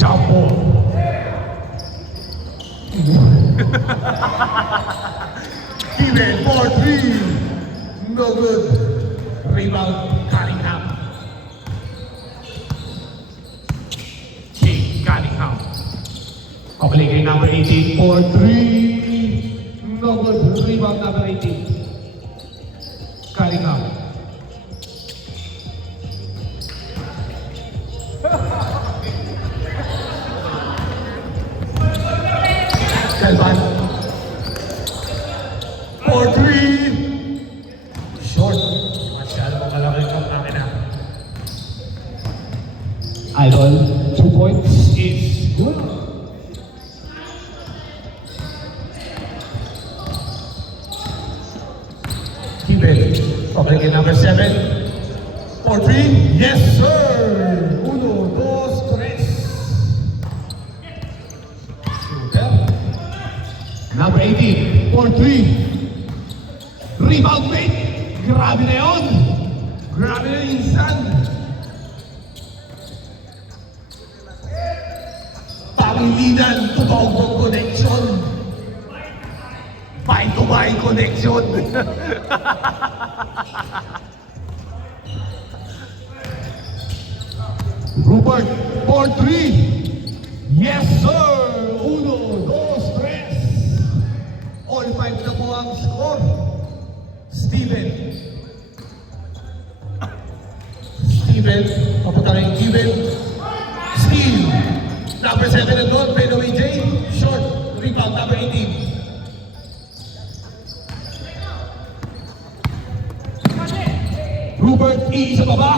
Jump ball. Given for three. No good. Rebound, Cunningham. Jake Cunningham. Oblique number 18 for three. No good. Rebound number 18. Cunningham. Galvan. For three. Short. Masyadong malaki ang namin na. Idol, 2 points is good. Kibel, oblique number 7. For three. Yes, sir. 1, 2, 3. Super. Number 18, for three. Rebound mate. Grabe na yun. Grabe na yung insan. Pangilinan, tumaubong connection. Buy-to-buy connection. Rupert, for three. Yes, sir. 1, 2, 3. All 5 na po ang score. Steven. Steven, papunta rin Steven. Steve. Number 7 and goal, Benoit J. Short. Rebound, number 18. Rupert, iisa pa ba?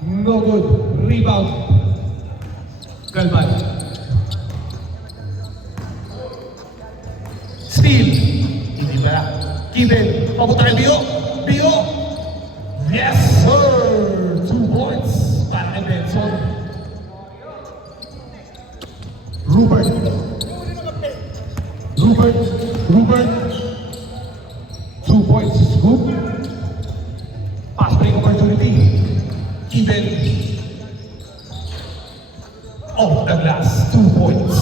No good. Rebound. Galvan. Steal. Hindi ba? Kiven. Papunta kay Bio. Bio. Yes, sir. 2 points para kay Benson. Rupert. Rupert. Rupert. 2 points is good. Pass break opportunity. Kiven. Off the glass. 2 points.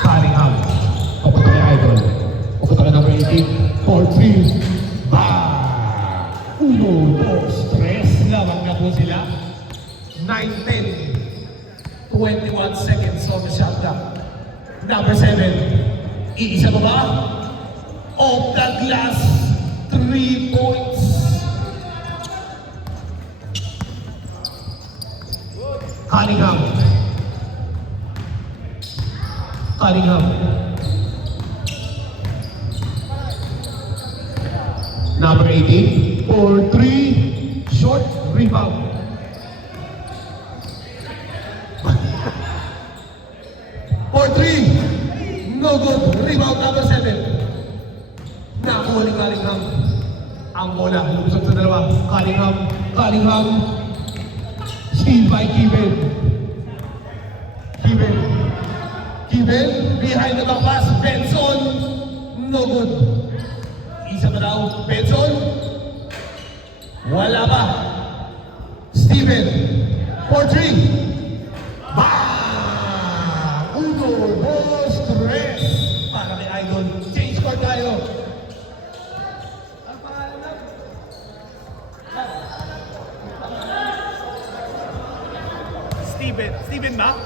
Cunningham. Papunta kay Idol. Papunta kay number 18. 4-3. Bah! 1, 2, 3. Lamang na po sila. 9-10. 21 seconds on the shot clock. Number 7. Iisa pa ba? Off the glass. 3 points. Cunningham. Cunningham. Number 18 for 3. Short rebound. For 3. No good. Rebound number 7. Nakuha ni Cunningham. Ang bola. Lusot sa dalawa. Cunningham. Cunningham. Steal by Kiven. Kiven. Kiven. Behind the back pass. Benson. No good. Isa pa daw. Benson. Wala pa. Steven. For 3. Bah! 1, 2, 3. Para kay Idol. Change score tayo. Steven ba?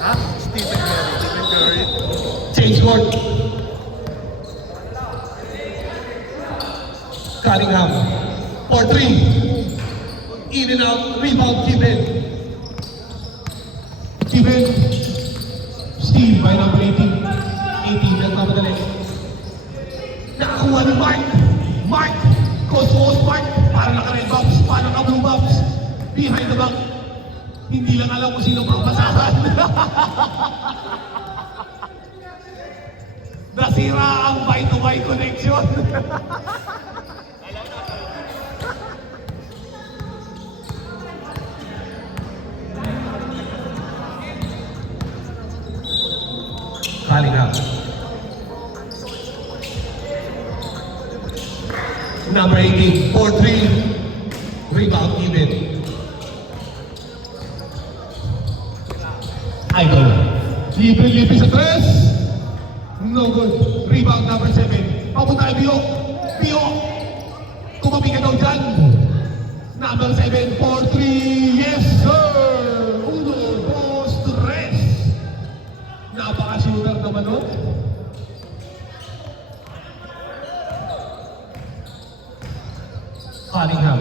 Ha? Stephen Curry. Change court. Cunningham. For 3. In and out. Rebound. Kiven. Kiven. Steve by number 18. 18 nagmamadali. Nakakuha ni Mark. Mark. Coast Mark. Para naka-red box. Para naka-blue box. Behind the back. Hindi lang alam kung sino pang basahan. Nasira ang buy-to-buy connection. Cunningham. Number 18, 4-3. Rebound even. Idol. Libre-libre sa tres. No good. Rebound number 7. Papunta kay Bio. Bio. Kumabi ka daw dyan. Number 7, 4-3. Yes, sir. 1, 2, 3. Napaka-shooter naman nun. Cunningham.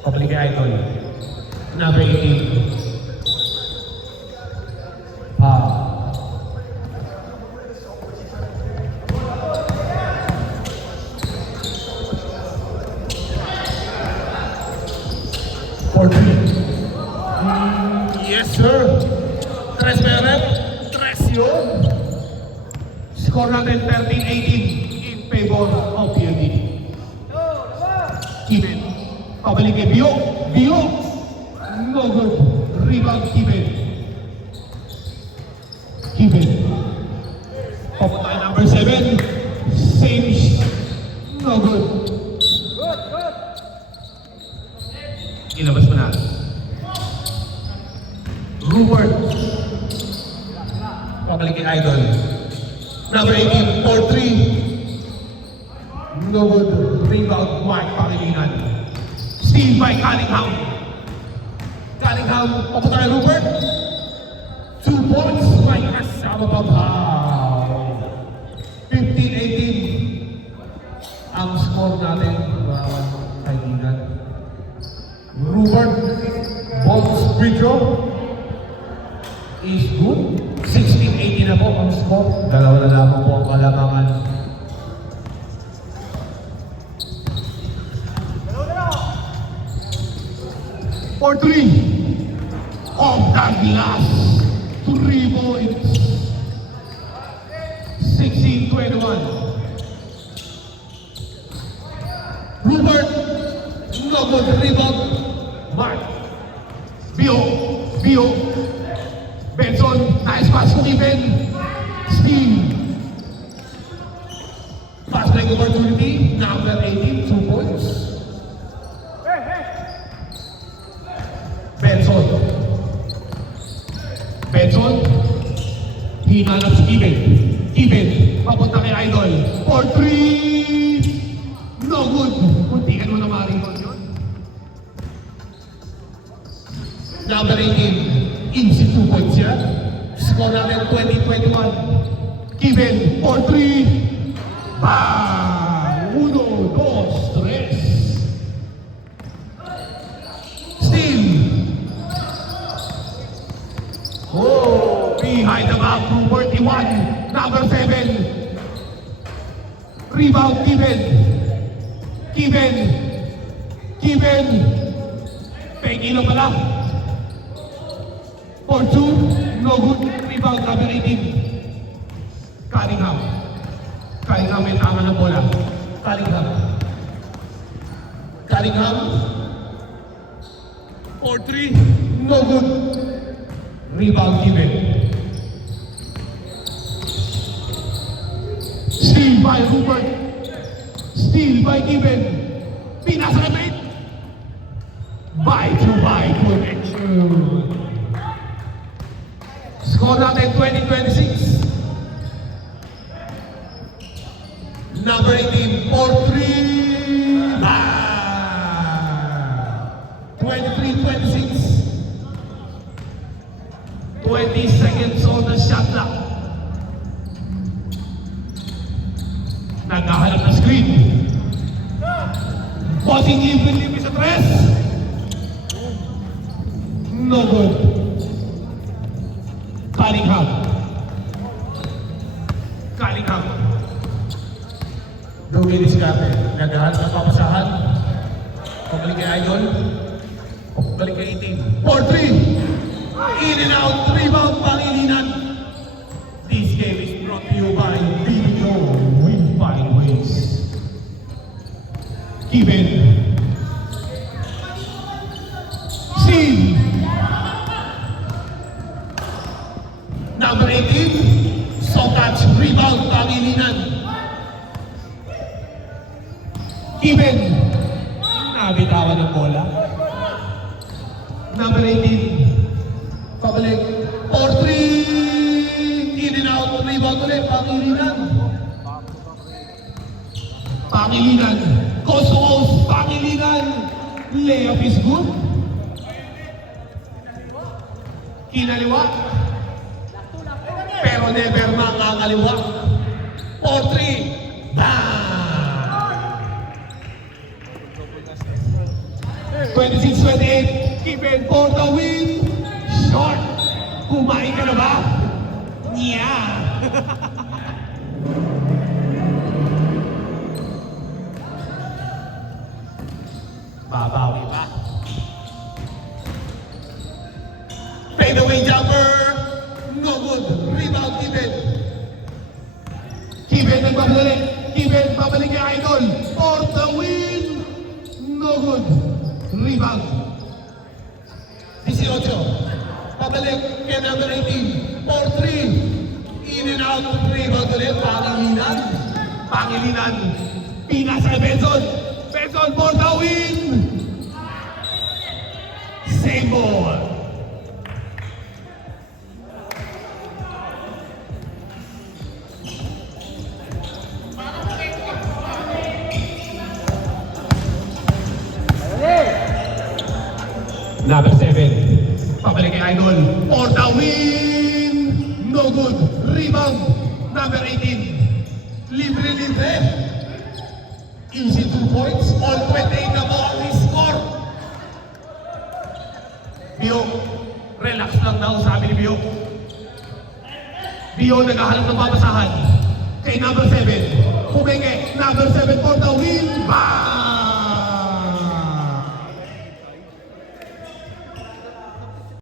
Pabalik kay Idol. Number 18. Yes, sir. Tres meron. Tres yun. Score natin 13-18 in favor of PLD. Kiben. Pabalik kay Bio. Bio. No good. Rebound Kiben. Kiben. Papunta kay number 7. Same. No good. Ilabas mo na. Rupert. Pabalik kay Idol. Number 18, 4-3. No good. Rebound, Mark Pangilinan. Steal by Cunningham. Cunningham, papunta kay Rupert. 2 points by Kasama Pabhaw. 15-18 ang score natin, mga kaibigan. Rupert Bolts Bridger is good. 16-18 na po ang score. Dalawa na lamang po ang kalamangan. For 3 of Douglas to Rebound. 16-21. Rupert, no good rebound. Mark. Bio. Benson, nice pass to Kiben. Steal. Pass break opportunity. Number 18, 2 points. Benson. Hinanap si Kiben. Kiben, papunta kay Idol. 4-3. No good. Kuntikan mo na maringon yun. Number 18, easy 2 points siya. Score natin 20-21. Kiben, 4-3. Bang! 1, 2, 3. Steal. Oh, behind the back, Rupert, 1. Number 7. Rebound, Kiben. Peggy na pala. 4-2, no good. Rebound, number 18. Cunningham may tama ng bola. Cunningham. 4-3, no good. Rebound, Kiben. Steal by Rupert. Steal by Kiben. Pinasa kay Pete. By connection. Score natin 20-26. Number 18, 4-3. 23-26. 20 seconds on the shot clock. Naghahanap na screen. Bossing evenly sa tres. No good. Cunningham. Luminis kate. Naghahanap na papasahan. Pabalik kay Idol. Pabalik kay 18. 4-3. In and out, rebound, Pangilinan. This game is brought to you by Video Win by Ways. Kiben. Steal. Number 18, Sokach, rebound, Pangilinan. Kiben. Nabitawan ng bola. Number 18. Pabalik. 4-3. In and out. Rebound ulit. Pangilinan. Pangilinan. Coast to coast. Pangilinan. Layup is good. Kinaliwa. Pero never makakaliwa. 4-3. Bang! 26-28. Kiben for the win. Short. Kumain ka na ba? Yeah. Babawi pa. Fade away jumper. No good. Rebound Kiben. Kiben nagbabalik. Kiben babalik kay Idol. For the win. No good. Rebound. 18. Pabalik kay number 18. 4-3. In and out. Rebound ulit. Pangilinan. Pangilinan. Pinasa kay Benson. Benson for the win. Same ball. Number 7. Pabalik kay Idol. For the win. No good. Rebound. Number 18. Libre. Easy 2 points. All 28 na mo ang score. Bio, relax lang daw, sabi ni Bio. Bio naghahanap ng babasahan. Kay number 7. Pumenge. Number 7 for the win. Bang!